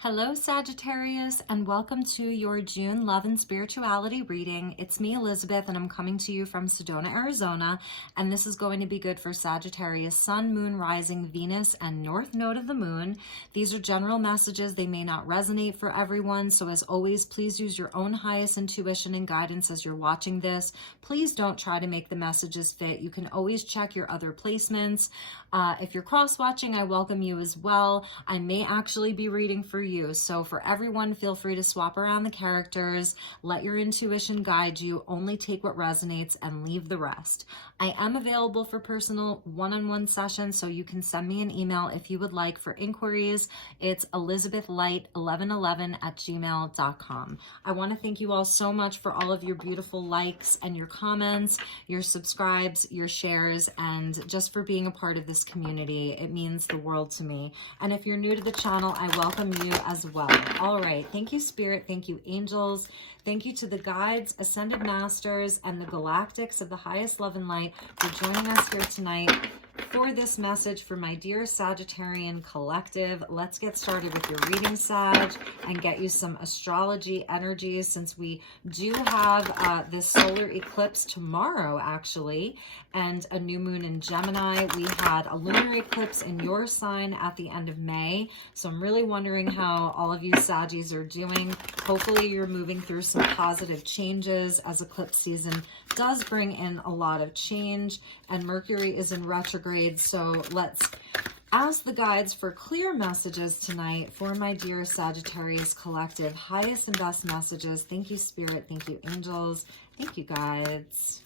Hello, Sagittarius, and welcome to your June Love and Spirituality reading. It's me, Elizabeth, and I'm coming to you from Sedona, Arizona, and this is going to be good for Sagittarius, Sun, Moon, Rising, Venus, and North Node of the Moon. These are general messages. They may not resonate for everyone, so as always, please use your own highest intuition and guidance as you're watching this. Please don't try to make the messages fit. You can always check your other placements. If you're cross-watching, I welcome you as well. I may actually be reading for you. So for everyone, feel free to swap around the characters. Let your intuition guide you. Only take what resonates and leave the rest. I am available for personal one-on-one sessions, so you can send me an email if you would like for inquiries. It's elizabethlight1111@gmail.com. I want to thank you all so much for all of your beautiful likes and your comments, your subscribes, your shares, and just for being a part of this community. It means the world to me. And if you're new to the channel, I welcome you as well. All right. Thank you, Spirit. Thank you, angels. Thank you to the guides, ascended masters, and the galactics of the highest love and light for joining us here tonight for this message for my dear Sagittarian collective. Let's get started with your reading, Sag, and get you some astrology energies, since we do have this solar eclipse tomorrow, actually, and a new moon in Gemini. We had a lunar eclipse in your sign at the end of May, so I'm really wondering how all of you Saggies are doing. Hopefully you're moving through some positive changes, as eclipse season does bring in a lot of change, and Mercury is in retrograde. So let's ask the guides for clear messages tonight for my dear Sagittarius collective. Highest and best messages. Thank you, Spirit. Thank you, angels. Thank you, guides.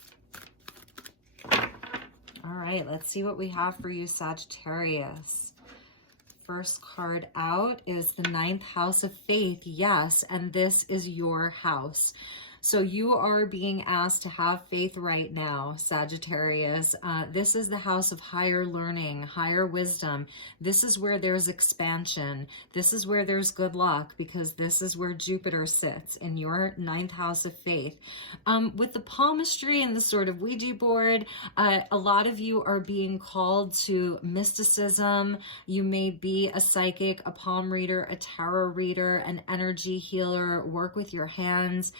All right, let's see what we have for you, Sagittarius. First card out is the 9th house of faith. Yes, and this is your house. So you are being asked to have faith right now, Sagittarius. This is the house of higher learning, higher wisdom. This is where there's expansion. This is where there's good luck, because this is where Jupiter sits, in your 9th house of faith. With the palmistry and the sort of Ouija board, a lot of you are being called to mysticism. You may be a psychic, a palm reader, a tarot reader, an energy healer, work with your hands.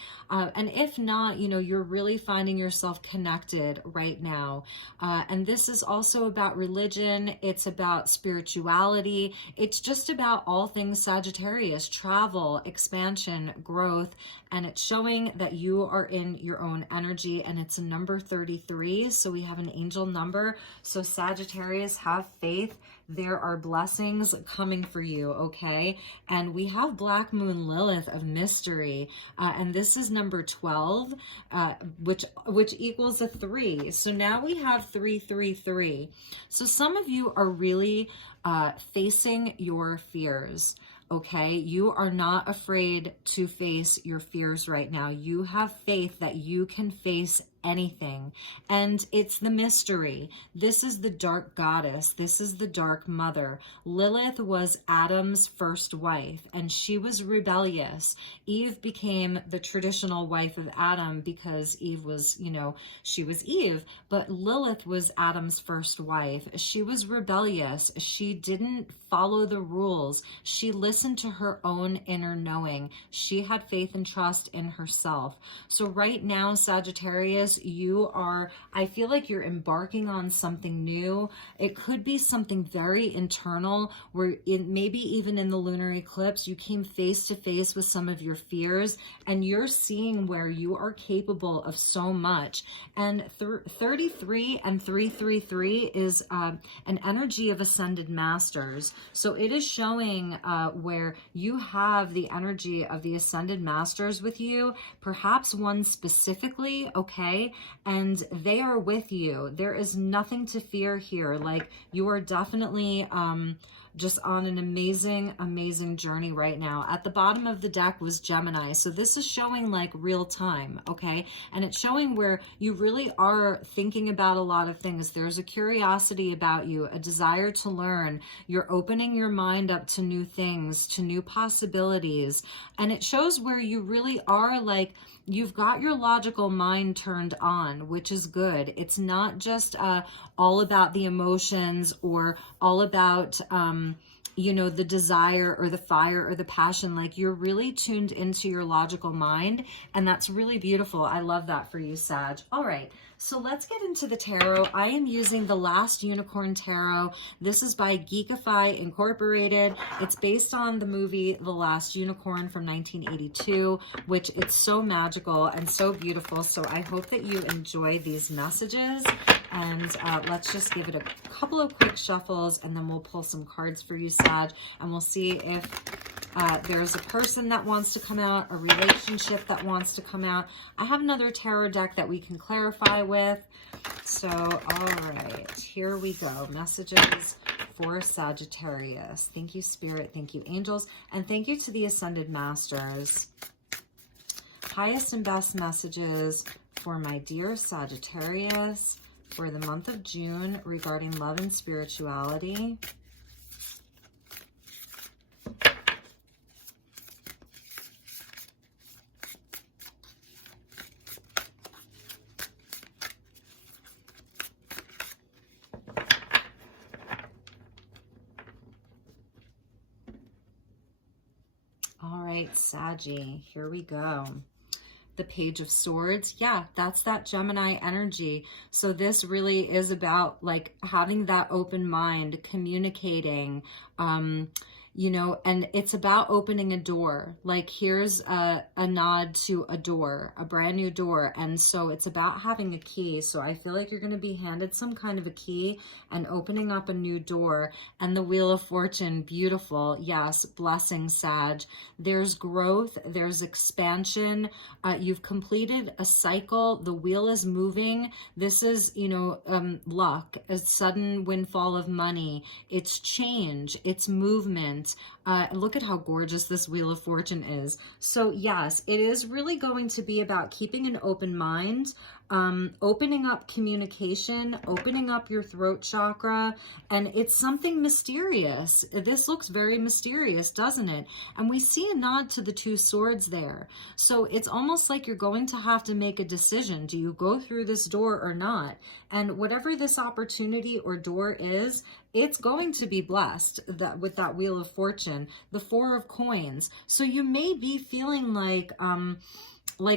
And if not, you know, you're really finding yourself connected right now. And this is also about religion. It's about spirituality. It's just about all things Sagittarius, travel, expansion, growth. And it's showing that you are in your own energy, and it's a number 33. So we have an angel number. So Sagittarius, have faith. There are blessings coming for you, okay? And we have Black Moon Lilith of mystery, and this is number 12, which equals a 3. So now we have 333. So some of you are really facing your fears. Okay, you are not afraid to face your fears right now. You have faith that you can face anything, and it's the mystery. This is the dark goddess. This is the dark mother. Lilith was Adam's first wife, and she was rebellious. Eve became the traditional wife of Adam because Eve was, you know, she was Eve, but Lilith was Adam's first wife. She was rebellious. She didn't follow the rules. She listened to her own inner knowing. She had faith and trust in herself. So right now, Sagittarius, you are, I feel like you're embarking on something new. It could be something very internal, where maybe even in the lunar eclipse, you came face to face with some of your fears, and you're seeing where you are capable of so much. And 33 and 333 is an energy of ascended masters. So it is showing where you have the energy of the ascended masters with you, perhaps one specifically, okay? And they are with you. There is nothing to fear here. Like, you are definitely just on an amazing, amazing journey right now. At the bottom of the deck was Gemini. So this is showing like real time, okay? And it's showing where you really are thinking about a lot of things. There's a curiosity about you, a desire to learn. You're opening your mind up to new things, to new possibilities. And it shows where you really are like, you've got your logical mind turned on, which is good. It's not just all about the emotions or all about you know, the desire or the fire or the passion. Like, you're really tuned into your logical mind, and that's really beautiful. I love that for you, Sag. All right, so let's get into the tarot. I am using the Last Unicorn Tarot. This is by Geekify Incorporated. It's based on the movie The Last Unicorn from 1982, which it's so magical and so beautiful. So I hope that you enjoy these messages. And let's just give it a couple of quick shuffles, and then we'll pull some cards for you, Sag, and we'll see if there's a person that wants to come out, a relationship that wants to come out. I have another tarot deck that we can clarify with. So, all right, here we go. Messages for Sagittarius. Thank you, Spirit. Thank you, angels. And thank you to the Ascended Masters. Highest and best messages for my dear Sagittarius for the month of June regarding love and spirituality. All right, Saggy, here we go. The Page of Swords. Yeah, that's that Gemini energy. So this really is about like having that open mind, communicating, you know, and it's about opening a door. Like, here's a nod to a door, a brand new door. And so it's about having a key. So I feel like you're going to be handed some kind of a key and opening up a new door. And the Wheel of Fortune, beautiful. Yes, blessings, Sag. There's growth, there's expansion. You've completed a cycle. The wheel is moving. This is, you know, luck, a sudden windfall of money. It's change, it's movement. Look at how gorgeous this Wheel of Fortune is. So yes, it is really going to be about keeping an open mind, opening up communication, opening up your throat chakra, and it's something mysterious. This looks very mysterious, doesn't it? And we see a nod to the Two Swords there. So it's almost like you're going to have to make a decision. Do you go through this door or not? And whatever this opportunity or door is, it's going to be blessed with that Wheel of Fortune, the Four of Coins. So you may be feeling like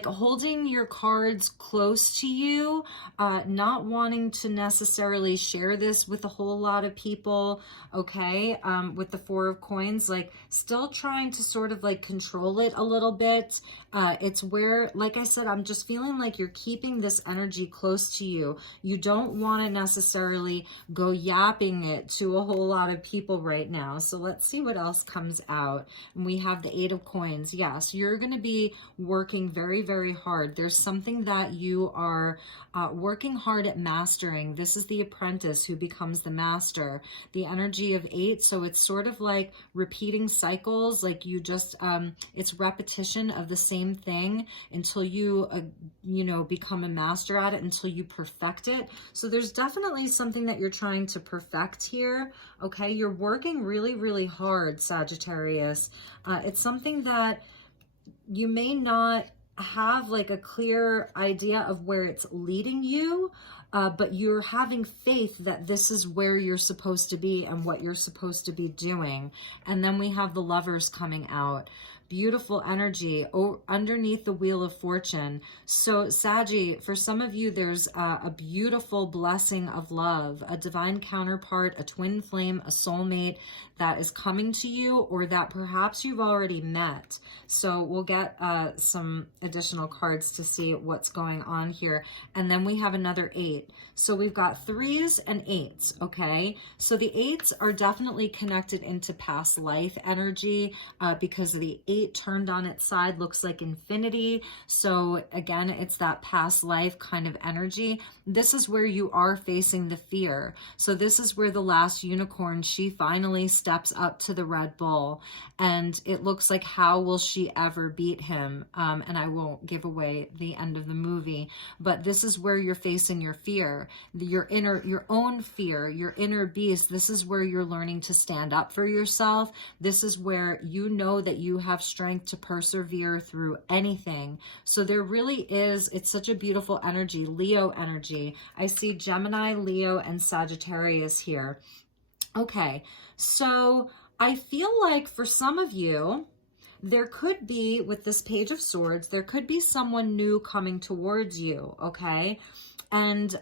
holding your cards close to you, not wanting to necessarily share this with a whole lot of people, okay, with the Four of Coins, like still trying to sort of like control it a little bit. It's where, like I said, I'm just feeling like you're keeping this energy close to you. You don't want to necessarily go yapping it to a whole lot of people right now. So let's see what else comes out. And we have the Eight of Coins. Yes, you're going to be working very, very hard. There's something that you are working hard at mastering. This is the apprentice who becomes the master. The energy of 8, so it's sort of like repeating cycles, like you just, it's repetition of the same thing until you, you know, become a master at it, until you perfect it. So there's definitely something that you're trying to perfect here, okay? You're working really, really hard, Sagittarius. It's something that you may not have like a clear idea of where it's leading you, but you're having faith that this is where you're supposed to be and what you're supposed to be doing. And then we have the Lovers coming out. Beautiful energy underneath the Wheel of Fortune. So Saggy, for some of you, there's a beautiful blessing of love, a divine counterpart, a twin flame, a soulmate that is coming to you, or that perhaps you've already met. So we'll get some additional cards to see what's going on here. And then we have another 8. So we've got 3s and 8s, okay? So the 8s are definitely connected into past life energy because the 8 turned on its side looks like infinity. So again, it's that past life kind of energy. This is where you are facing the fear. So this is where the last unicorn, she finally steps up to the Red Bull, and it looks like, how will she ever beat him? And I won't give away the end of the movie, but this is where you're facing your fear, your own fear, your inner beast. This is where you're learning to stand up for yourself. This is where you know that you have strength to persevere through anything. So there really is, it's such a beautiful energy, Leo energy. I see Gemini, Leo, and Sagittarius here. Okay, so I feel like for some of you, there could be, with this Page of Swords, there could be someone new coming towards you, okay? And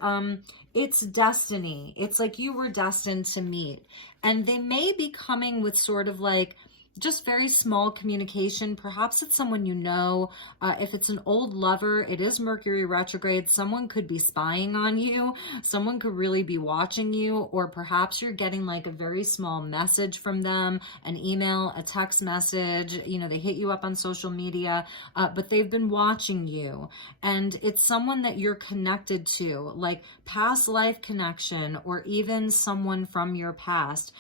it's destiny. It's like you were destined to meet. And they may be coming with sort of like just very small communication. Perhaps it's someone you know. If it's an old lover, it is Mercury retrograde. Someone could be spying on you. Someone could really be watching you, or perhaps you're getting like a very small message from them, an email, a text message. You know, they hit you up on social media, but they've been watching you, and it's someone that you're connected to, like past life connection, or even someone from your past.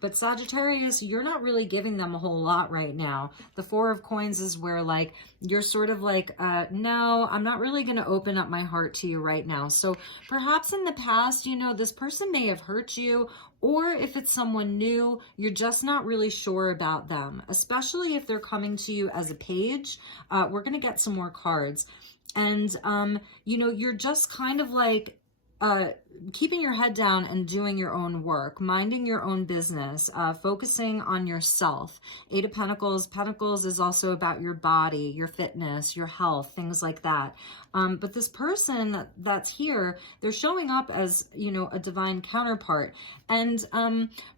But Sagittarius, you're not really giving them a whole lot right now. The Four of Coins is where like, you're sort of like, no, I'm not really going to open up my heart to you right now. So perhaps in the past, you know, this person may have hurt you, or if it's someone new, you're just not really sure about them, especially if they're coming to you as a page. We're going to get some more cards. And, you know, you're just kind of like, keeping your head down and doing your own work, minding your own business, focusing on yourself. Eight of Pentacles. Pentacles is also about your body, your fitness, your health, things like that. But this person that's here, they're showing up as, you know, a divine counterpart. And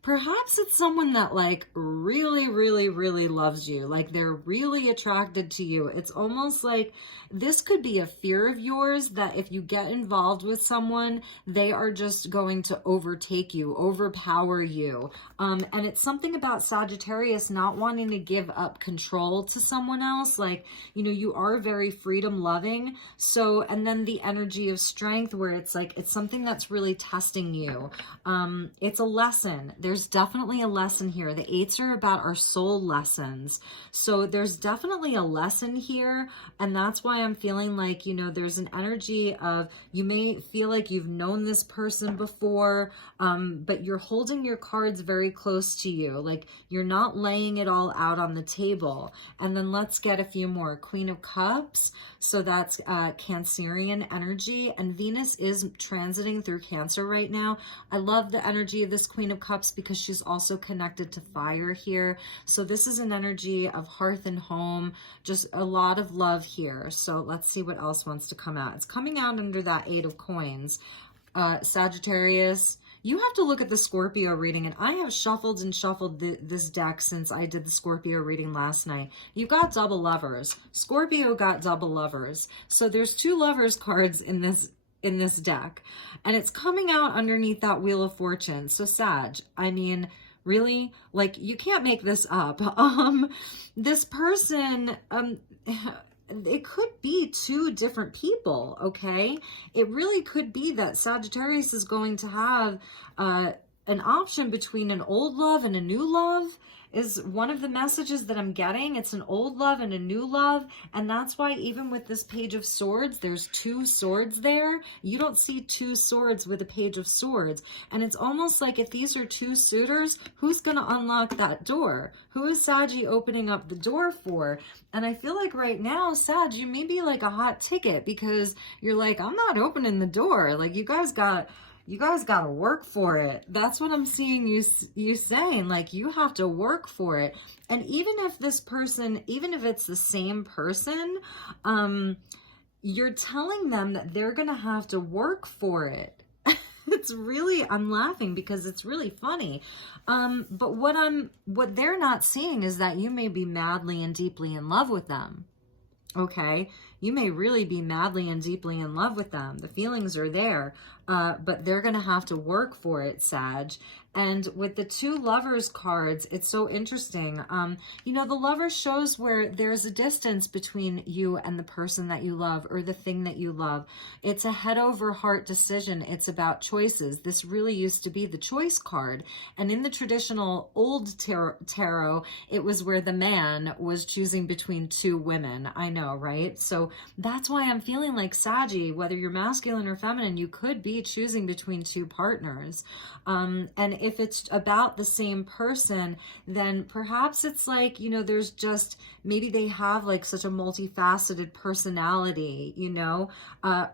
perhaps it's someone that like really, really, really loves you. Like they're really attracted to you. It's almost like this could be a fear of yours that if you get involved with someone, they are just going to overtake you, overpower you. And it's something about Sagittarius not wanting to give up control to someone else. Like, you know, you are very freedom loving. So, and then the energy of strength where it's like, it's something that's really testing you. It's a lesson. There's definitely a lesson here. The eights are about our soul lessons. So there's definitely a lesson here. And that's why I'm feeling like, you know, there's an energy of, you may feel like you've known this person before, but you're holding your cards very close to you. Like you're not laying it all out on the table. And then let's get a few more. Queen of Cups. So that's Cancerian energy, and Venus is transiting through Cancer right now. I love the energy of this Queen of Cups because she's also connected to fire here. So this is an energy of hearth and home, just a lot of love here. So let's see what else wants to come out. It's coming out under that Eight of Coins. Sagittarius, you have to look at the Scorpio reading, and I have shuffled and shuffled this deck since I did the Scorpio reading last night. You got double lovers. Scorpio got double lovers. So there's two lovers cards in this deck, and it's coming out underneath that Wheel of Fortune. So Sag, I mean, really, like, you can't make this up. This person, it could be two different people, okay? It really could be that Sagittarius is going to have an option between an old love and a new love, is one of the messages that I'm getting. It's an old love and a new love, and that's why even with this Page of Swords, there's two swords there. You don't see two swords with a Page of Swords, and it's almost like if these are two suitors, who's going to unlock that door? Who is Saggy opening up the door for? And I feel like right now, Sag, you may be like a hot ticket because you're like, I'm not opening the door. Like, you guys got to work for it. That's what I'm seeing you saying. Like, you have to work for it. And even if this person, even if it's the same person, you're telling them that they're going to have to work for it. It's really, I'm laughing because it's really funny. But what they're not seeing is that you may be madly and deeply in love with them. Okay, you may really be madly and deeply in love with them. The feelings are there, but they're going to have to work for it, Sag. And with the two lovers cards, it's so interesting. You know, the lovers shows where there's a distance between you and the person that you love or the thing that you love. It's a head over heart decision. It's about choices. This really used to be the choice card. And in the traditional old tarot, it was where the man was choosing between two women. I know, right? So So that's why I'm feeling like Saggy, whether you're masculine or feminine, you could be choosing between two partners. And if it's about the same person, then perhaps it's like, you know, there's just, maybe they have like such a multifaceted personality, you know,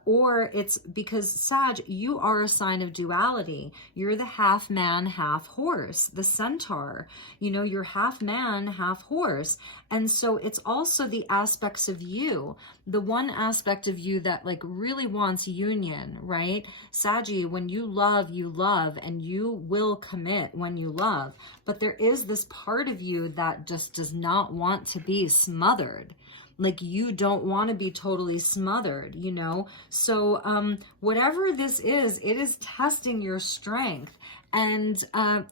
or it's because Sag, you are a sign of duality. You're the half man, half horse, the centaur, you know, you're half man, half horse. And so it's also the aspects of you, the one aspect of you that like really wants union, right? Saggy, when you love, and you will commit when you love. But there is this part of you that just does not want to be smothered. Like you don't want to be totally smothered, you know? So whatever this is, it is testing your strength. And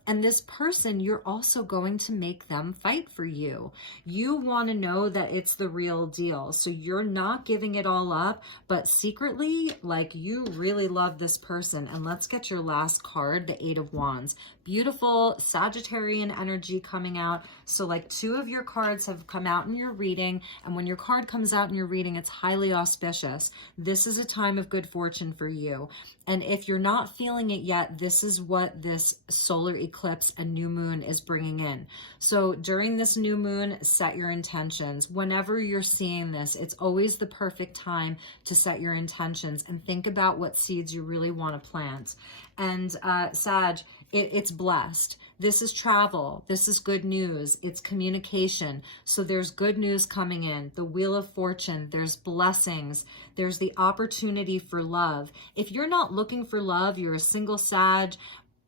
this person, you're also going to make them fight for you. You want to know that it's the real deal. So you're not giving it all up, but secretly, like you really love this person. And let's get your last card, the 8 of Wands. Beautiful Sagittarian energy coming out. So like 2 of your cards have come out in your reading. And when your card comes out in your reading, it's highly auspicious. This is a time of good fortune for you. And if you're not feeling it yet, this is what this solar eclipse and new moon is bringing in. So during this new moon, set your intentions. Whenever you're seeing this, it's always the perfect time to set your intentions and think about what seeds you really want to plant. And Sag, it's blessed. This is travel. This is good news. It's communication. So there's good news coming in. The Wheel of Fortune. There's blessings. There's the opportunity for love. If you're not looking for love, you're a single Sag,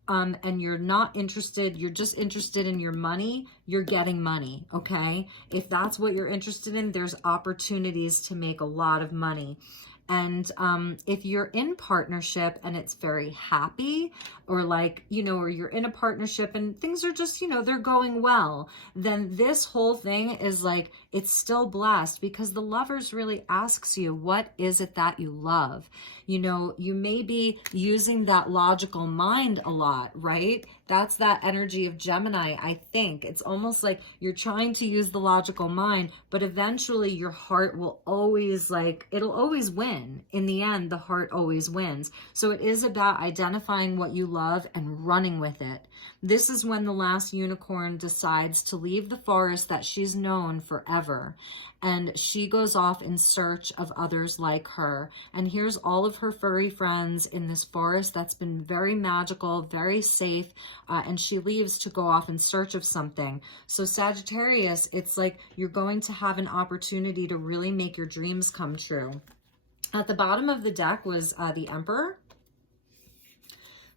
and you're not interested, you're just interested in your money, you're getting money, okay? If that's what you're interested in, there's opportunities to make a lot of money. And if you're in partnership and it's very happy, or like, you know, or you're in a partnership and things are just, you know, they're going well, then this whole thing is like, it's still blessed, because the Lovers really asks you, what is it that you love? You know, you may be using that logical mind a lot, right? That's that energy of Gemini, I think. It's almost like you're trying to use the logical mind, but eventually your heart will always like, it'll always win. In the end, the heart always wins. So it is about identifying what you love and running with it. This is when the last unicorn decides to leave the forest that she's known forever. And she goes off in search of others like her. And here's all of her furry friends in this forest that's been very magical, very safe. And she leaves to go off in search of something. So Sagittarius, it's like you're going to have an opportunity to really make your dreams come true. At the bottom of the deck was the Emperor.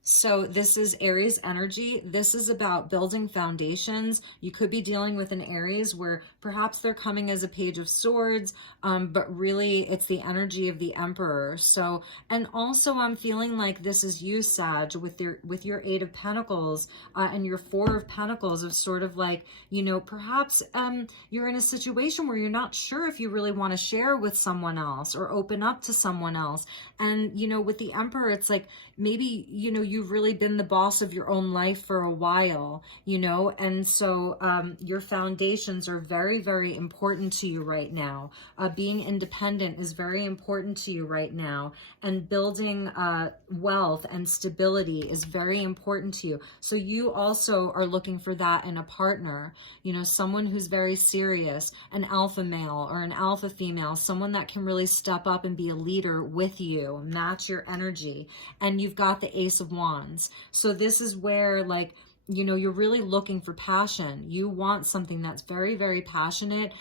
So this is Aries energy. This is about building foundations. You could be dealing with an Aries where perhaps they're coming as a Page of Swords, but really it's the energy of the Emperor. So, and also I'm feeling like this is you, Sag, with your 8 of Pentacles and your 4 of Pentacles, of sort of like, you know, perhaps you're in a situation where you're not sure if you really want to share with someone else or open up to someone else. And, you know, with the Emperor, it's like maybe, you know, you've really been the boss of your own life for a while, you know, and so your foundations are very, very important to you right now. Being independent is very important to you right now, and building wealth and stability is very important to you. So you also are looking for that in a partner, you know, someone who's very serious, an alpha male or an alpha female, someone that can really step up and be a leader with you, match your energy. And you've got the Ace of Wands. So this is where, like, you know, you're really looking for passion. You want something that's very, very passionate.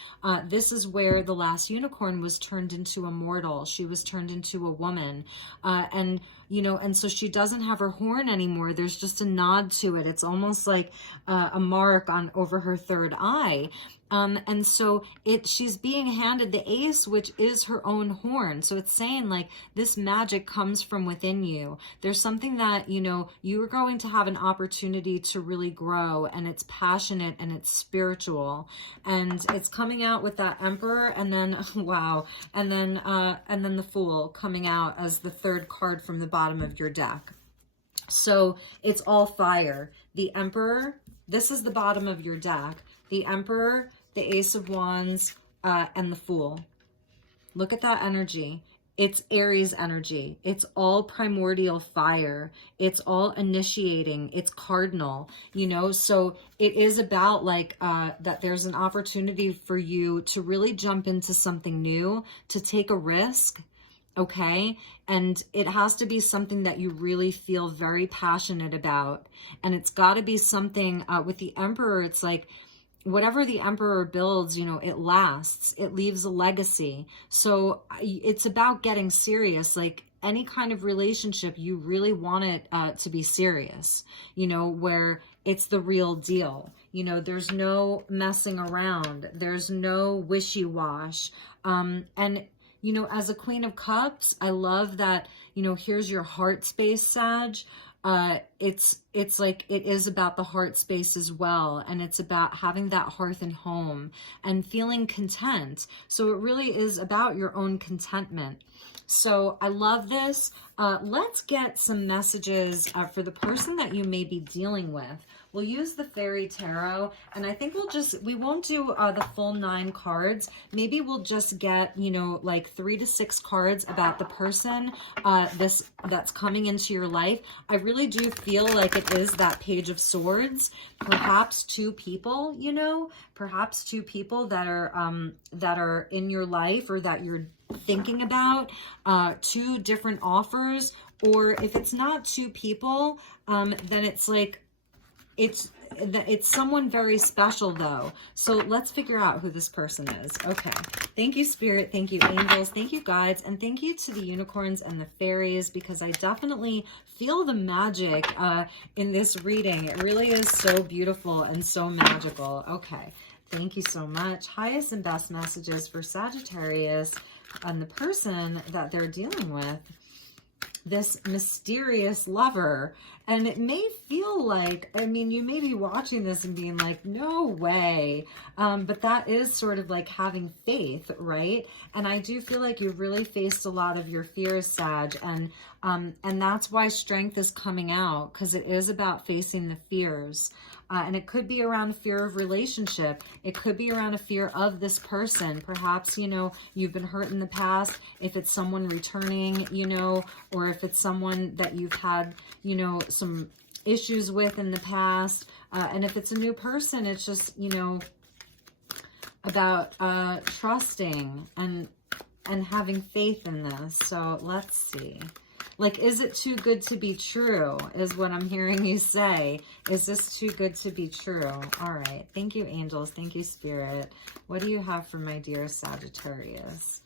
This is where the last unicorn was turned into a mortal. She was turned into a woman. And, you know, and so she doesn't have her horn anymore. There's just a nod to it. It's almost like a mark on over her third eye. And so she's being handed the ace, which is her own horn. So it's saying like this magic comes from within you. There's something that, you know, you are going to have an opportunity to really grow, and it's passionate and it's spiritual, and it's coming out with that Emperor, and then wow, and then the Fool coming out as the 3rd card from the bottom of your deck. So it's all fire. The Emperor, this is the bottom of your deck. The Emperor, the Ace of Wands, and the Fool. Look at that energy. It's Aries energy. It's all primordial fire. It's all initiating. It's cardinal, you know, so it is about like that there's an opportunity for you to really jump into something new, to take a risk, okay? And it has to be something that you really feel very passionate about. And it's got to be something with the Emperor, it's like, whatever the Emperor builds, you know, it lasts, it leaves a legacy. So it's about getting serious. Like any kind of relationship, you really want it to be serious, you know, where it's the real deal. You know, there's no messing around. There's no wishy-wash. And, you know, as a Queen of Cups, I love that, you know, here's your heart space, Sag. It's like it is about the heart space as well, and it's about having that hearth and home and feeling content. So it really is about your own contentment. So I love this. Let's get some messages for the person that you may be dealing with. We'll use the Fairy Tarot, and I think we won't do the full 9 cards. Maybe we'll just get, you know, like 3 to 6 cards about the person that's coming into your life. I really do feel like it is that Page of Swords. Perhaps 2 people, you know, perhaps 2 people that are in your life or that you're thinking about, 2 different offers. Or if it's not 2 people, then it's like, it's someone very special though. So let's figure out who this person is. Okay. Thank you, Spirit. Thank you, angels. Thank you, guides. And thank you to the unicorns and the fairies, because I definitely feel the magic in this reading. It really is so beautiful and so magical. Okay. Thank you so much. Highest and best messages for Sagittarius and the person that they're dealing with. This mysterious lover. And it may feel like, I mean, you may be watching this and being like, no way. But that is sort of like having faith, right? And I do feel like you've really faced a lot of your fears, Sag. And that's why strength is coming out, because it is about facing the fears. And it could be around the fear of relationship. It could be around a fear of this person. Perhaps, you know, you've been hurt in the past. If it's someone returning, you know, or if it's someone that you've had, you know, some issues with in the past. And if it's a new person, it's just, you know, about trusting and having faith in this. So let's see. Like, is it too good to be true, is what I'm hearing you say. Is this too good to be true? All right. Thank you, angels. Thank you, Spirit. What do you have for my dear Sagittarius?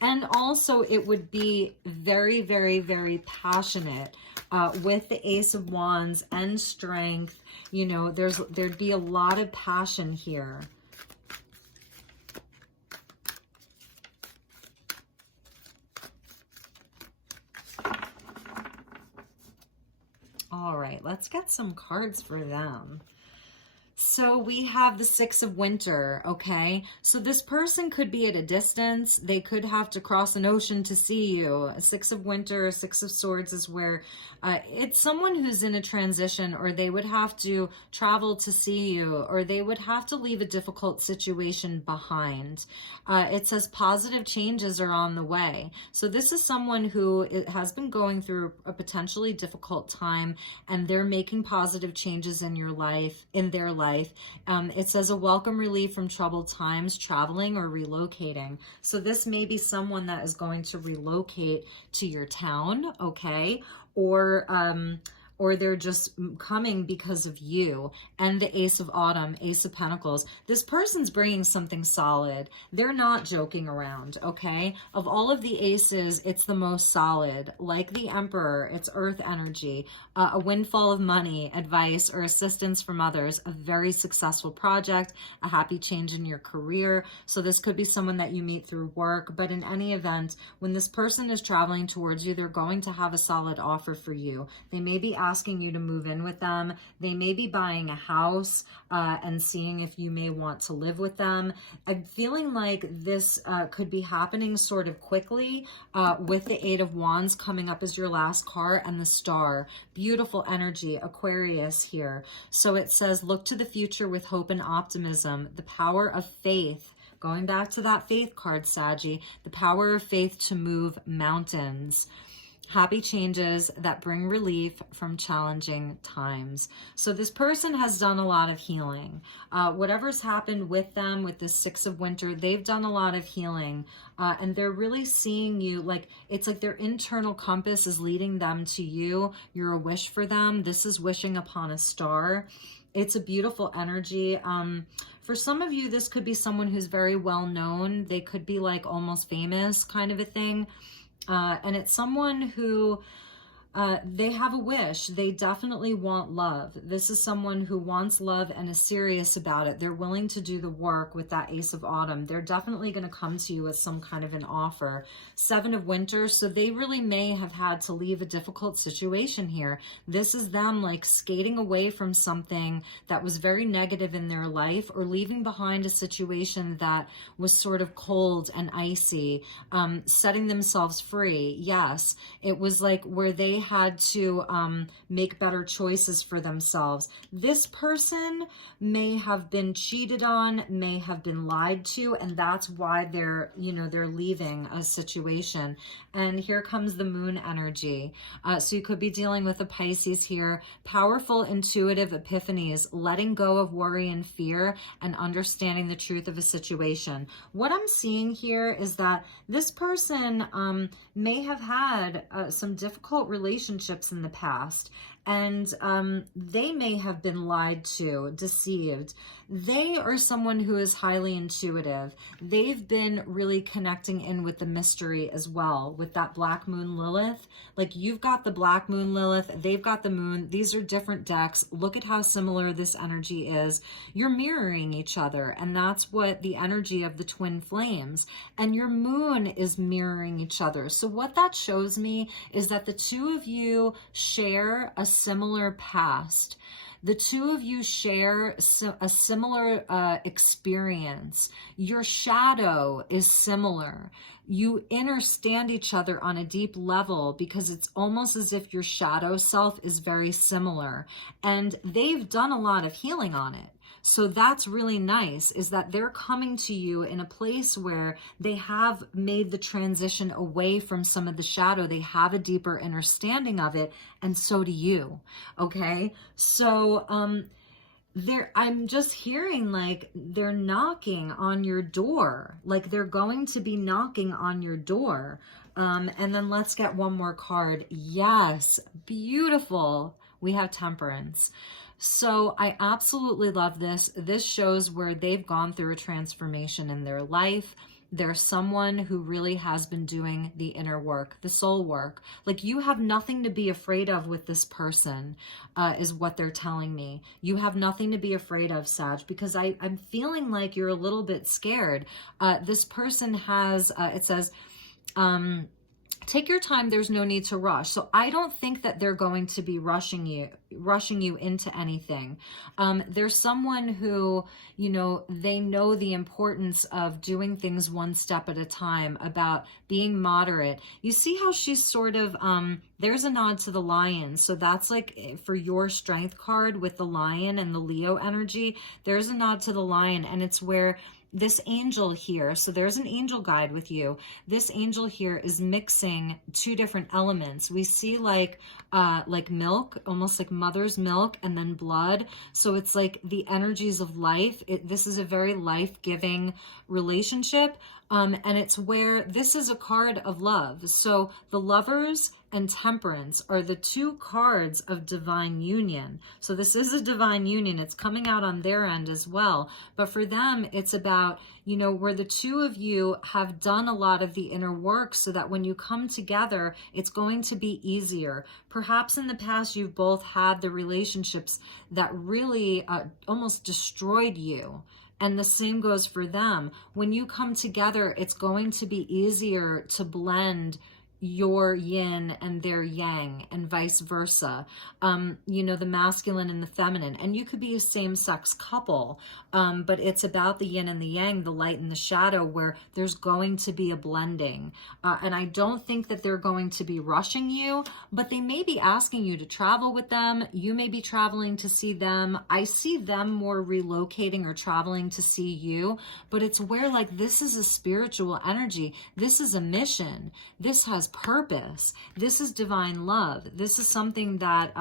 And also, it would be very, very, very passionate with the Ace of Wands and strength. You know, there'd be a lot of passion here. All right, let's get some cards for them. So we have the Six of Winter, okay? So this person could be at a distance. They could have to cross an ocean to see you. A Six of Winter, a Six of Swords is where it's someone who's in a transition, or they would have to travel to see you, or they would have to leave a difficult situation behind. It says positive changes are on the way. So this is someone who has been going through a potentially difficult time, and they're making positive changes in your life, in their life. It says a welcome relief from troubled times, traveling or relocating. So this may be someone that is going to relocate to your town, okay? Or they're just coming because of you. And the Ace of Autumn, Ace of Pentacles. This person's bringing something solid. They're not joking around, okay? Of all of the aces, it's the most solid. Like the Emperor, it's earth energy, a windfall of money, advice, or assistance from others, a very successful project, a happy change in your career. So this could be someone that you meet through work. But in any event, when this person is traveling towards you, they're going to have a solid offer for you. They may be asking you to move in with them. They may be buying a house and seeing if you may want to live with them. I'm feeling like this could be happening sort of quickly with the Eight of Wands coming up as your last card and the Star. Beautiful energy, Aquarius here. So it says, look to the future with hope and optimism, the power of faith, Going back to that faith card, Saggy, the power of faith to move mountains. Happy changes that bring relief from challenging times. So this person has done a lot of healing. Whatever's happened with them with this Six of Winter, they've done a lot of healing. And they're really seeing you, like, it's like their internal compass is leading them to you. You're a wish for them. This is wishing upon a star. It's a beautiful energy. For some of you, this could be someone who's very well known. They could be like almost famous kind of a thing. And it's someone who, they have a wish. They definitely want love. This is someone who wants love and is serious about it. They're willing to do the work with that Ace of Autumn. They're definitely going to come to you with some kind of an offer. Seven of Winter. So they really may have had to leave a difficult situation here. This is them like skating away from something that was very negative in their life, or leaving behind a situation that was sort of cold and icy, setting themselves free. Yes, it was like where they had to make better choices for themselves. This person may have been cheated on, may have been lied to, and that's why they're, you know, they're leaving a situation. And here comes the moon energy. So you could be dealing with a Pisces here. Powerful, intuitive epiphanies, letting go of worry and fear and understanding the truth of a situation. What I'm seeing here is that this person may have had some difficult relationships in the past, and they may have been lied to, deceived. They are someone who is highly intuitive. They've been really connecting in with the mystery as well, with that Black Moon Lilith. Like, you've got the Black Moon Lilith, they've got the moon. These are different decks. Look at how similar this energy is. You're mirroring each other, and that's what the energy of the twin flames. And your moon is mirroring each other. So what that shows me is that the two of you share a similar past. The two of you share a similar experience. Your shadow is similar. You understand each other on a deep level, because it's almost as if your shadow self is very similar. And they've done a lot of healing on it. So that's really nice, is that they're coming to you in a place where they have made the transition away from some of the shadow. They have a deeper understanding of it, and so do you. Okay, so I'm just hearing like they're knocking on your door, like they're going to be knocking on your door. And then let's get one more card. Yes, beautiful. We have Temperance. So I absolutely love this. This shows where they've gone through a transformation in their life. There's someone who really has been doing the inner work, the soul work. Like, you have nothing to be afraid of with this person, is what they're telling me. You have nothing to be afraid of, Sag, because I'm feeling like you're a little bit scared. This person has, it says, take your time, there's no need to rush. So I don't think that they're going to be rushing you into anything. There's someone who, you know, they know the importance of doing things one step at a time, about being moderate. You see how she's sort of, there's a nod to the lion. So that's like for your strength card with the lion and the Leo energy, there's a nod to the lion, and it's where this angel here, so there's an angel guide with you. This angel here is mixing two different elements. We see like milk, almost like mother's milk, and then blood. So it's like the energies of life. This is a very life-giving relationship. And it's where this is a card of love. So the Lovers and Temperance are the two cards of divine union. So this is a divine union. It's coming out on their end as well. But for them, it's about, you know, where the two of you have done a lot of the inner work, so that when you come together, it's going to be easier. Perhaps in the past, you've both had the relationships that really almost destroyed you. And the same goes for them. When you come together, it's going to be easier to blend your yin and their yang, and vice versa. You know, the masculine and the feminine. And you could be a same-sex couple, but it's about the yin and the yang, the light and the shadow, where there's going to be a blending. And I don't think that they're going to be rushing you, but they may be asking you to travel with them. You may be traveling to see them. I see them more relocating or traveling to see you, but it's where, like, this is a spiritual energy. This is a mission. This has purpose. This is divine love. This is something that,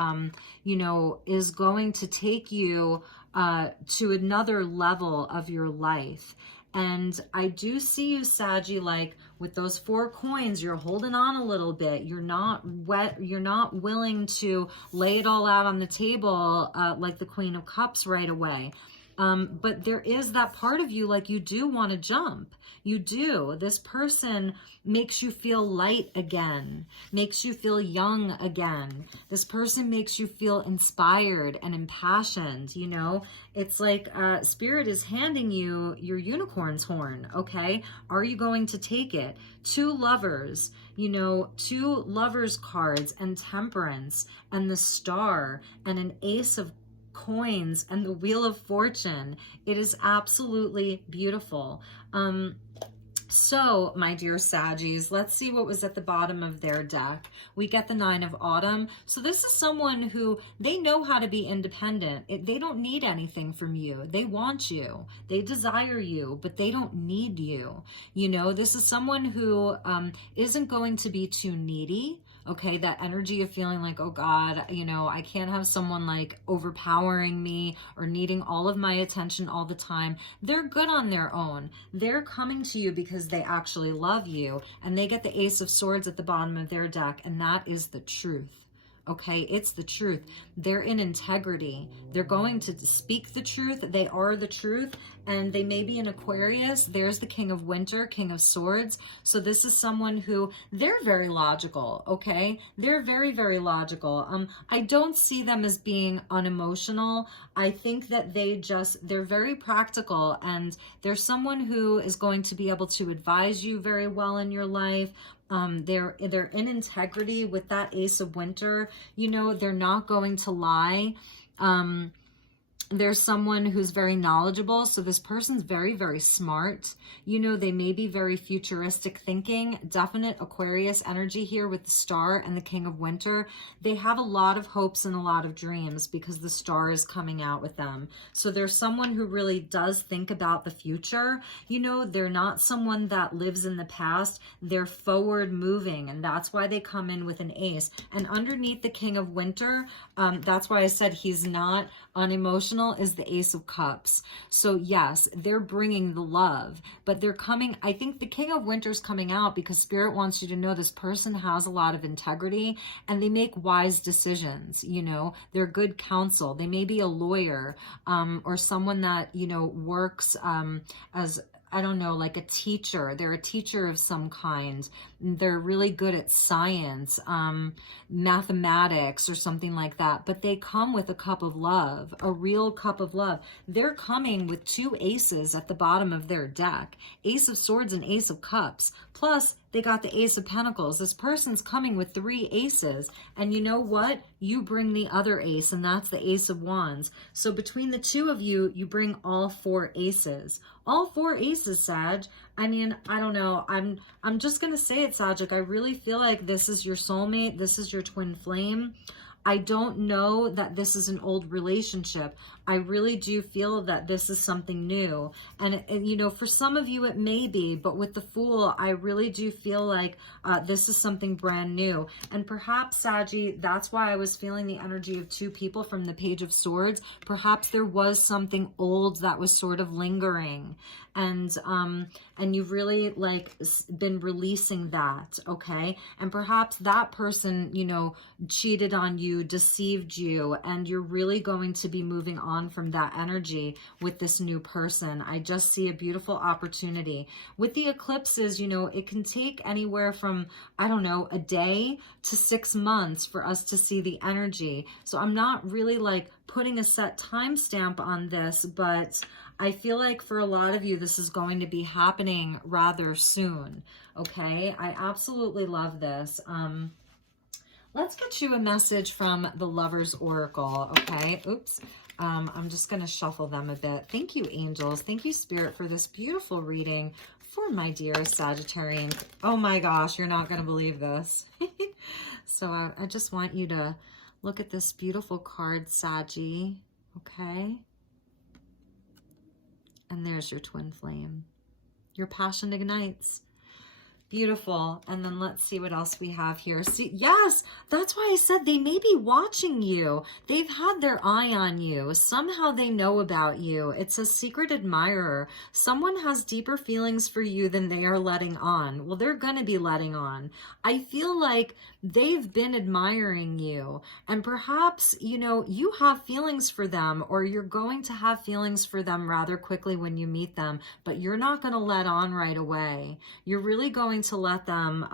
you know, is going to take you to another level of your life. And I do see you, Saggy, like with those 4 coins, you're holding on a little bit. You're not willing to lay it all out on the table like the Queen of Cups right away. But there is that part of you, like, you do want to jump. You do. This person makes you feel light again, makes you feel young again. This person makes you feel inspired and impassioned, you know? It's like Spirit is handing you your unicorn's horn, okay? Are you going to take it? 2 lovers, you know, 2 lovers cards, and Temperance, and the Star, and an Ace of Coins, and the Wheel of Fortune. It is absolutely beautiful. So, my dear Saggies, let's see what was at the bottom of their deck. We get the 9 of Autumn. So this is someone who, they know how to be independent. They don't need anything from you. They want you. They desire you, but they don't need you. You know, this is someone who isn't going to be too needy. Okay, that energy of feeling like, oh God, you know, I can't have someone like overpowering me or needing all of my attention all the time. They're good on their own. They're coming to you because they actually love you, and they get the Ace of Swords at the bottom of their deck, and that is the truth. Okay, it's the truth. They're in integrity. They're going to speak the truth. They are the truth, and they may be an Aquarius. There's the King of Winter, King of Swords. So this is someone who, they're very logical, okay? They're very, very logical. I don't see them as being unemotional. I think that they're very practical, and they're someone who is going to be able to advise you very well in your life. They're in integrity with that Ace of Winter. You know, they're not going to lie. There's someone who's very knowledgeable. So this person's very, very smart. You know, they may be very futuristic thinking. Definite Aquarius energy here with the Star and the King of Winter. They have a lot of hopes and a lot of dreams because the Star is coming out with them. So there's someone who really does think about the future. You know, they're not someone that lives in the past. They're forward moving, and that's why they come in with an Ace. And underneath the King of Winter, that's why I said he's not unemotional, is the Ace of Cups. So yes, they're bringing the love, but they're coming, I think the King of Winter's coming out because Spirit wants you to know this person has a lot of integrity, and they make wise decisions. You know, they're good counsel. They may be a lawyer, or someone that, you know, works as, I don't know, like a teacher. They're a teacher of some kind. They're really good at science, mathematics, or something like that. But they come with a cup of love, a real cup of love. They're coming with 2 aces at the bottom of their deck. Ace of Swords and Ace of Cups. Plus, they got the Ace of Pentacles. This person's coming with 3 aces. And you know what? You bring the other ace, and that's the Ace of Wands. So between the 2 of you, you bring all 4 aces. All 4 aces, Sag. I mean, I don't know. I'm just going to say it, Sag. I really feel like this is your soulmate. This is your twin flame. I don't know that this is an old relationship. I really do feel that this is something new. And you know, for some of you it may be, but with the Fool, I really do feel like this is something brand new. And perhaps, Saggy, that's why I was feeling the energy of 2 people from the Page of Swords. Perhaps there was something old that was sort of lingering. And you've really like been releasing that, okay? And perhaps that person, you know, cheated on you, deceived you, and you're really going to be moving on from that energy with this new person. I just see a beautiful opportunity. With the eclipses, you know, it can take anywhere from, I don't know, a day to 6 months for us to see the energy. So I'm not really like putting a set timestamp on this, but I feel like for a lot of you, this is going to be happening rather soon. Okay, I absolutely love this. Let's get you a message from the Lover's Oracle, okay? Oops. I'm just going to shuffle them a bit. Thank you, angels. Thank you, Spirit, for this beautiful reading for my dear Sagittarian. Oh my gosh, you're not going to believe this. So I just want you to look at this beautiful card, Saggy, okay? And there's your twin flame. Your passion ignites. Beautiful. And then let's see what else we have here. See, yes, that's why I said they may be watching you. They've had their eye on you. Somehow they know about you. It's a secret admirer. Someone has deeper feelings for you than they are letting on. Well, they're going to be letting on. I feel like they've been admiring you, and perhaps, you know, you have feelings for them, or you're going to have feelings for them rather quickly when you meet them, but you're not going to let on right away. You're really going to let them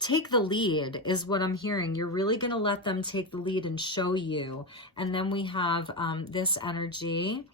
take the lead, is what I'm hearing. You're really going to let them take the lead and show you. And then we have this energy.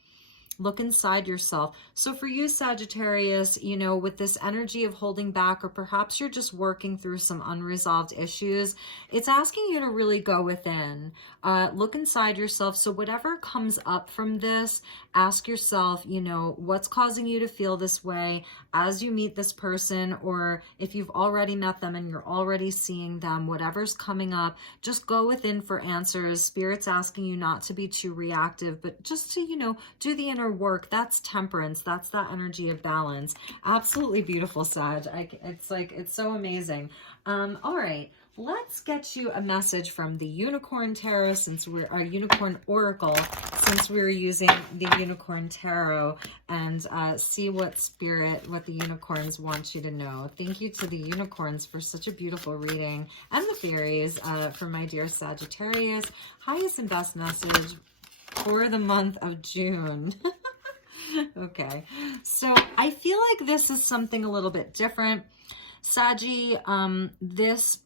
Look inside yourself. So for you, Sagittarius, you know, with this energy of holding back, or perhaps you're just working through some unresolved issues, it's asking you to really go within. Look inside yourself. So whatever comes up from this, ask yourself, you know, what's causing you to feel this way as you meet this person, or if you've already met them and you're already seeing them, whatever's coming up, just go within for answers. Spirit's asking you not to be too reactive, but just to, you know, do the inner work. That's temperance. That's that energy of balance. Absolutely beautiful, Sag. It's like, it's so amazing. All right, let's get you a message from the Unicorn Tarot, since we're our Unicorn Oracle, since we're using the Unicorn Tarot, and see what Spirit, what the unicorns want you to know. Thank you to the unicorns for such a beautiful reading, and the fairies for my dear Sagittarius. Highest and best message for the month of June. Okay, so I feel like this is something a little bit different. Saggy, this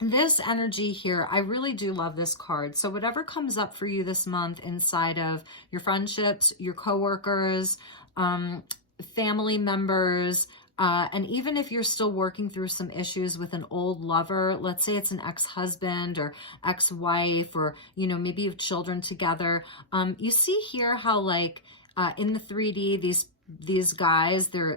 energy here, I really do love this card. So whatever comes up for you this month inside of your friendships, your coworkers, family members, and even if you're still working through some issues with an old lover, let's say it's an ex-husband or ex-wife, or, you know, maybe you have children together. You see here how, like, in the 3D, these guys, they're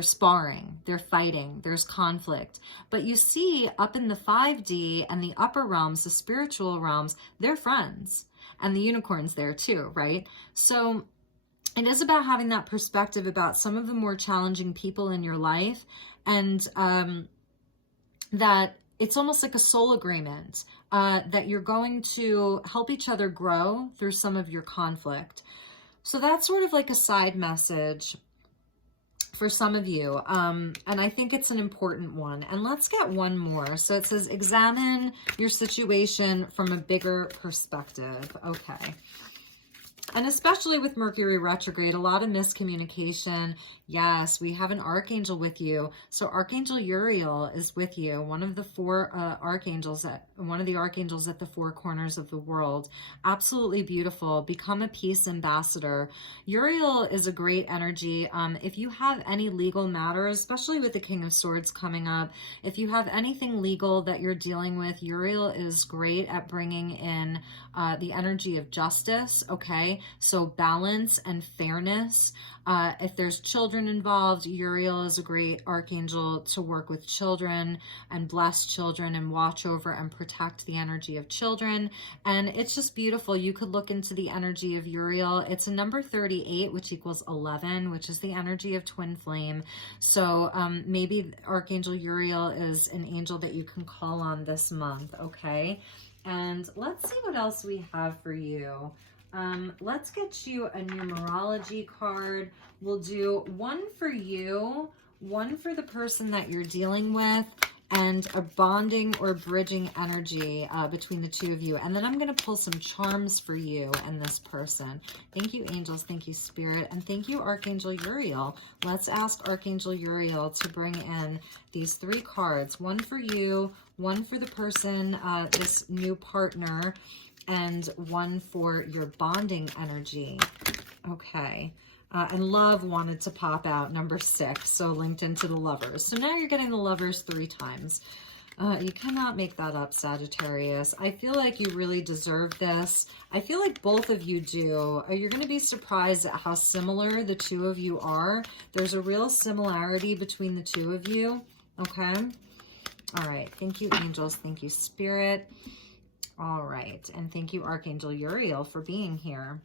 sparring, they're fighting, there's conflict. But you see up in the 5D and the upper realms, the spiritual realms, they're friends, and the unicorn's there too, right? So it is about having that perspective about some of the more challenging people in your life, and that it's almost like a soul agreement, that you're going to help each other grow through some of your conflict. So that's sort of like a side message for some of you, and I think it's an important one. And let's get one more. So it says, examine your situation from a bigger perspective. Okay. And especially with Mercury retrograde, a lot of miscommunication. Yes, we have an archangel with you. So Archangel Uriel is with you, one of the four archangels, one of the archangels at the four corners of the world. Absolutely beautiful. Become a peace ambassador. Uriel is a great energy. If you have any legal matters, especially with the King of Swords coming up, if you have anything legal that you're dealing with, Uriel is great at bringing in the energy of justice, okay? So balance and fairness. If there's children involved, Uriel is a great archangel to work with children and bless children and watch over and protect the energy of children. And it's just beautiful. You could look into the energy of Uriel. It's a number 38, which equals 11, which is the energy of twin flame. So maybe Archangel Uriel is an angel that you can call on this month, okay? And let's see what else we have for you. Let's get you a numerology card. We'll do one for you, one for the person that you're dealing with, and a bonding or bridging energy between the two of you. And then I'm going to pull some charms for you and this person. Thank you, angels. Thank you, Spirit. And thank you, Archangel Uriel. Let's ask Archangel Uriel to bring in these three cards. One for you, one for the person, this new partner, and one for your bonding energy. Okay. And love wanted to pop out, number 6, so linked into the lovers. So now you're getting the lovers 3 times. You cannot make that up, Sagittarius. I feel like you really deserve this. I feel like both of you do. You're going to be surprised at how similar the two of you are. There's a real similarity between the two of you. Okay? All right. Thank you, angels. Thank you, spirit. All right. And thank you, Archangel Uriel, for being here.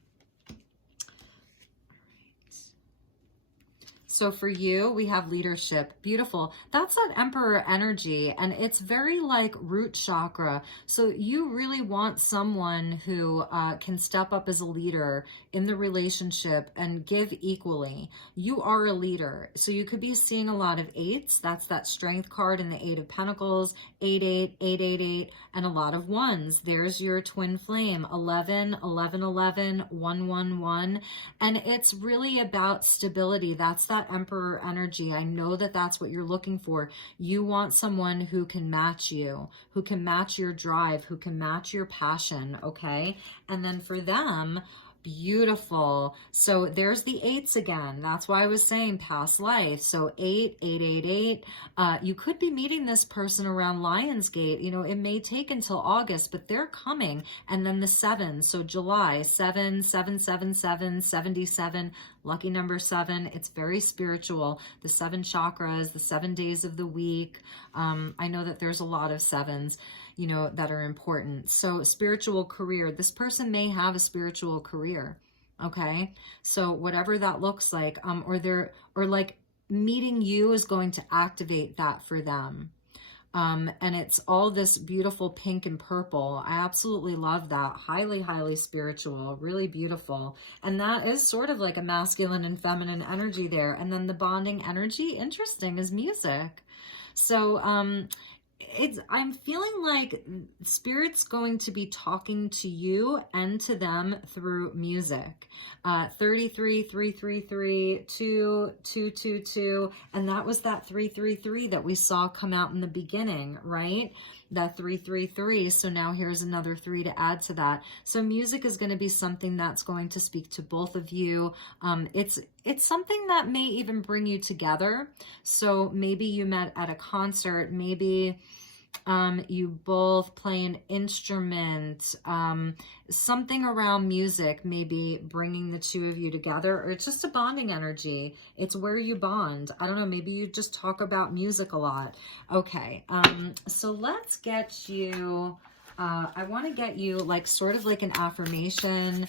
So for you, we have leadership. Beautiful. That's that Emperor energy, and it's very like root chakra. So you really want someone who can step up as a leader in the relationship and give equally. You are a leader. So you could be seeing a lot of 8s. That's that strength card in the 8 of Pentacles, 8-8, 8-8-8, and a lot of 1s. There's your twin flame, 11, 11, 11, 1, 1, 1. And it's really about stability. That's that Emperor energy. I know that that's what you're looking for. You want someone who can match you, who can match your drive, who can match your passion, okay? And then for them, beautiful. So there's the 8s again. That's why I was saying past life. So 8, 8, 8, 8. You could be meeting this person around Lionsgate. You know, it may take until August, but they're coming. And then the 7. So July, 7, 7, 7, 7, 77. Lucky number 7. It's very spiritual. The 7 chakras, the 7 days of the week. I know that there's a lot of 7s, you know, that are important. So spiritual career, this person may have a spiritual career. Okay. So whatever that looks like, or like meeting you is going to activate that for them. And it's all this beautiful pink and purple. I absolutely love that. Highly, highly spiritual, really beautiful. And that is sort of like a masculine and feminine energy there. And then the bonding energy, interesting, is music. So, I'm feeling like Spirit's going to be talking to you and to them through music. 33, 333, 2, 2, 2, 2. And that was that 333 that we saw come out in the beginning, right? That 333. So now here's another 3 to add to that. So music is going to be something that's going to speak to both of you. It's something that may even bring you together. So maybe you met at a concert, maybe you both play an instrument, something around music, maybe bringing the two of you together, or it's just a bonding energy. It's where you bond. I don't know, maybe you just talk about music a lot. Okay, so let's get you, I want to get you like sort of like an affirmation,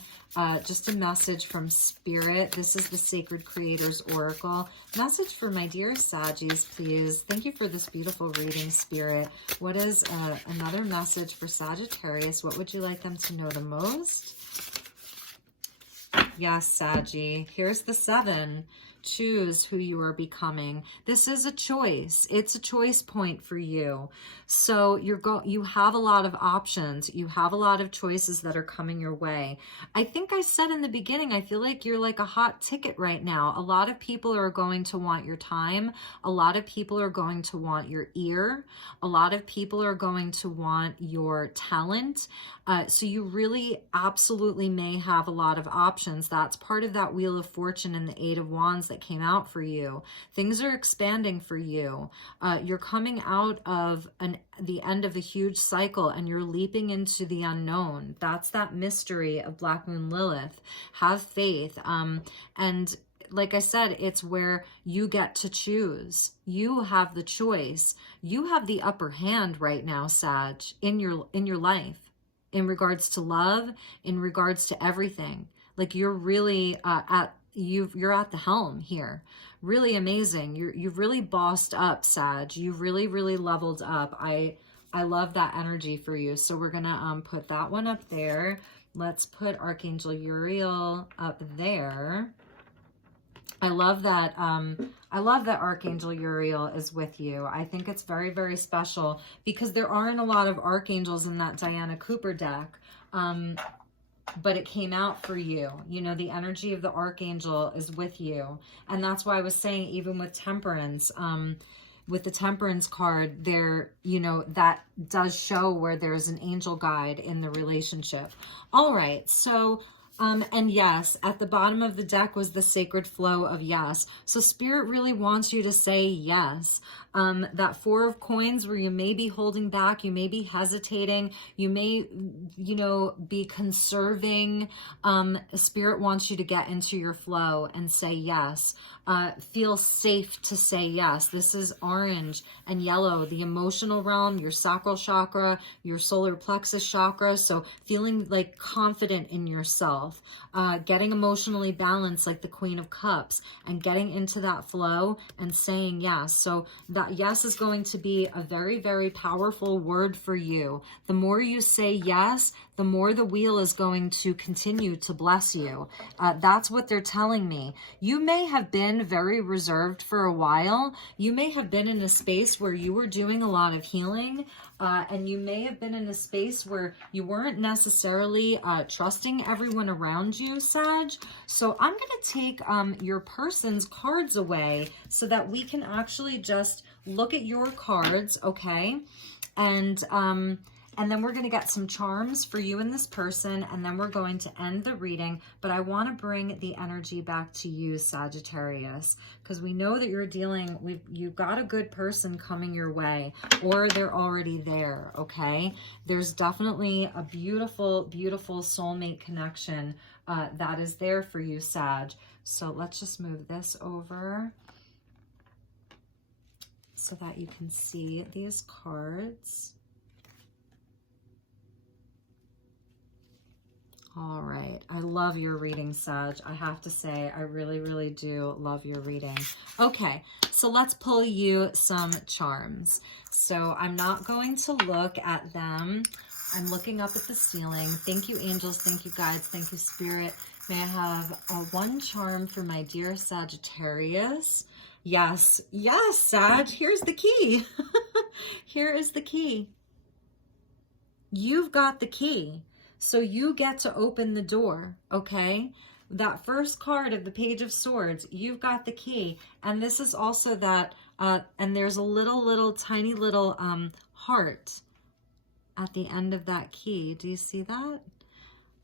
just a message from Spirit. This is the Sacred Creators Oracle. Message for my dear Saggies, please. Thank you for this beautiful reading, Spirit. What is another message for Sagittarius? What would you like them to know the most? Yes, Saggy. Here's the 7. Choose who you are becoming. This is a choice. It's a choice point for you. So you have a lot of options. You have a lot of choices that are coming your way. I think I said in the beginning, I feel like you're like a hot ticket right now. A lot of people are going to want your time. A lot of people are going to want your ear. A lot of people are going to want your talent. So you really absolutely may have a lot of options. That's part of that Wheel of Fortune and the 8 of Wands that came out for you. Things are expanding for you. You're coming out of the end of a huge cycle and you're leaping into the unknown. That's that mystery of Black Moon Lilith. Have faith. And like I said, it's where you get to choose. You have the choice. You have the upper hand right now, Sag, in your life. In regards to love, in regards to everything. Like you're really you're at the helm here. Really amazing. You've really bossed up, Sag. You've really, really leveled up. I love that energy for you. So we're gonna put that one up there. Let's put Archangel Uriel up there. I love that Archangel Uriel is with you. I think it's very, very special because there aren't a lot of archangels in that Diana Cooper deck. But it came out for you. You know, the energy of the archangel is with you. And that's why I was saying, even with Temperance, with the Temperance card there, you know, that does show where there's an angel guide in the relationship. All right. So And yes, at the bottom of the deck was the sacred flow of yes. So Spirit really wants you to say yes. That Four of Coins, where you may be holding back, you may be hesitating, you may, you know, be conserving. Spirit wants you to get into your flow and say yes. Feel safe to say yes. This is orange and yellow, the emotional realm, your sacral chakra, your solar plexus chakra. So feeling like confident in yourself, getting emotionally balanced like the Queen of Cups, and getting into that flow and saying yes. So that yes is going to be a very, very powerful word for you. The more you say yes, the more the wheel is going to continue to bless you. That's what they're telling me. You may have been very reserved for a while. You may have been in a space where you were doing a lot of healing, and you may have been in a space where you weren't necessarily trusting everyone around you, Sag. So I'm going to take your person's cards away so that we can actually just look at your cards, okay? And then we're going to get some charms for you and this person, and then we're going to end the reading. But I want to bring the energy back to you, Sagittarius, because we know that you're dealing with, you've got a good person coming your way, or they're already there, okay? There's definitely a beautiful, beautiful soulmate connection that is there for you, Sag. So let's just move this over so that you can see these cards. All right. I love your reading, Sag. I have to say, I really, really do love your reading. Okay, so let's pull you some charms. So I'm not going to look at them. I'm looking up at the ceiling. Thank you, angels. Thank you, guides. Thank you, Spirit. May I have one charm for my dear Sagittarius? Yes. Yes, Sag. Here's the key. Here is the key. You've got the key. So you get to open the door, okay? That first card of the Page of Swords, you've got the key. And this is also that, and there's a little tiny little heart at the end of that key. Do you see that?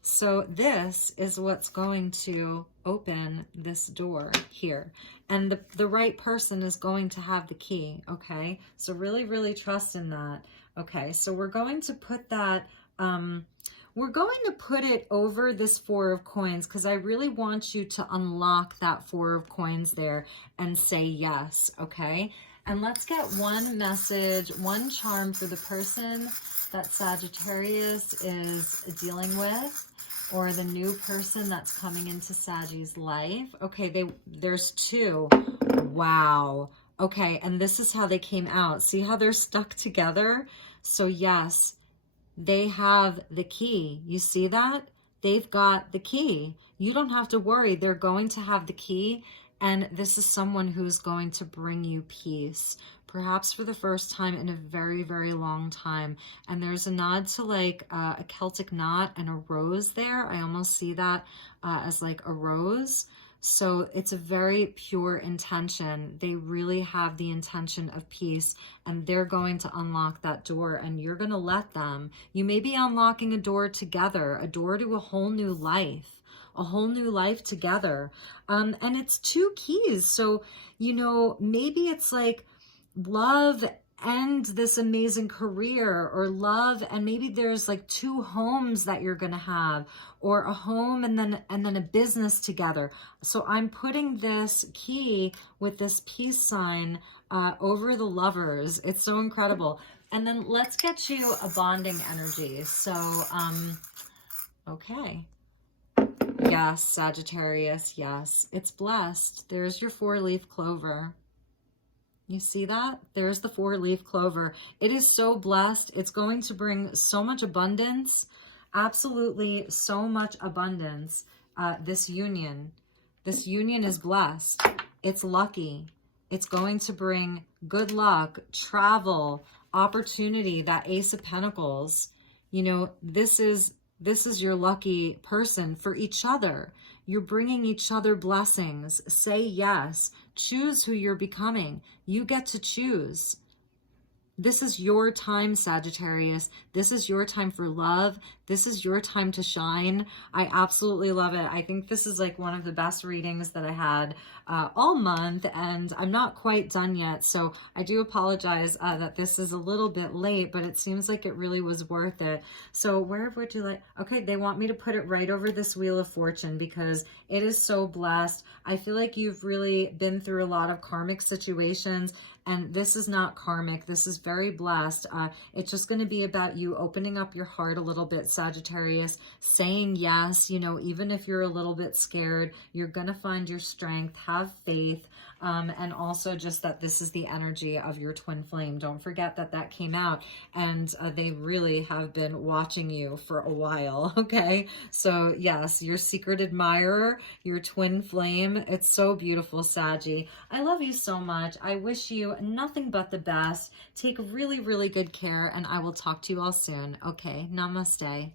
So this is what's going to open this door here. And the right person is going to have the key, okay? So really, really trust in that. Okay, so we're going to put that... we're going to put it over this Four of Coins because I really want you to unlock that Four of Coins there and say yes, okay? And let's get one message, one charm for the person that Sagittarius is dealing with, or the new person that's coming into Saggy's life. Okay, there's two. Wow. Okay, and this is how they came out. See how they're stuck together? So yes, they have the key. You see that? They've got the key. You don't have to worry. They're going to have the key. And this is someone who's going to bring you peace, perhaps for the first time in a very, very long time. And there's a nod to like a Celtic knot and a rose there. I almost see that as like a rose. So it's a very pure intention. They really have the intention of peace, and they're going to unlock that door, and you're going to let them. You may be unlocking a door together, a door to a whole new life together. And it's two keys. So, you know, maybe it's like love and this amazing career, or love and maybe there's like two homes that you're going to have, or a home and then a business together. So I'm putting this key with this peace sign over the lovers. It's so incredible. And then let's get you a bonding energy. So okay, yes, Sagittarius, yes, it's blessed. There's your 4-leaf clover. You see that? There's the 4-leaf clover. It is so blessed. It's going to bring so much abundance. Absolutely so much abundance. This union is blessed. It's lucky. It's going to bring good luck, travel, opportunity, that Ace of Pentacles. You know, this is your lucky person for each other. You're bringing each other blessings. Say yes. Choose who you're becoming. You get to choose. This is your time, Sagittarius. This is your time for love, This is your time to shine. I absolutely love it. I think this is like one of the best readings that I had all month, and I'm not quite done yet. So I do apologize that this is a little bit late, but it seems like it really was worth it. So where would you like? Okay, they want me to put it right over this Wheel of Fortune because it is so blessed. I feel like you've really been through a lot of karmic situations, and this is not karmic. This is very blessed. It's just going to be about you opening up your heart a little bit, Sagittarius, saying yes, you know, even if you're a little bit scared, you're going to find your strength, have faith, and also just that this is the energy of your twin flame. Don't forget that that came out, and they really have been watching you for a while, okay? So yes, your secret admirer, your twin flame, it's so beautiful, Saggy. I love you so much. I wish you nothing but the best. Take really, really good care, and I will talk to you all soon. Okay, namaste.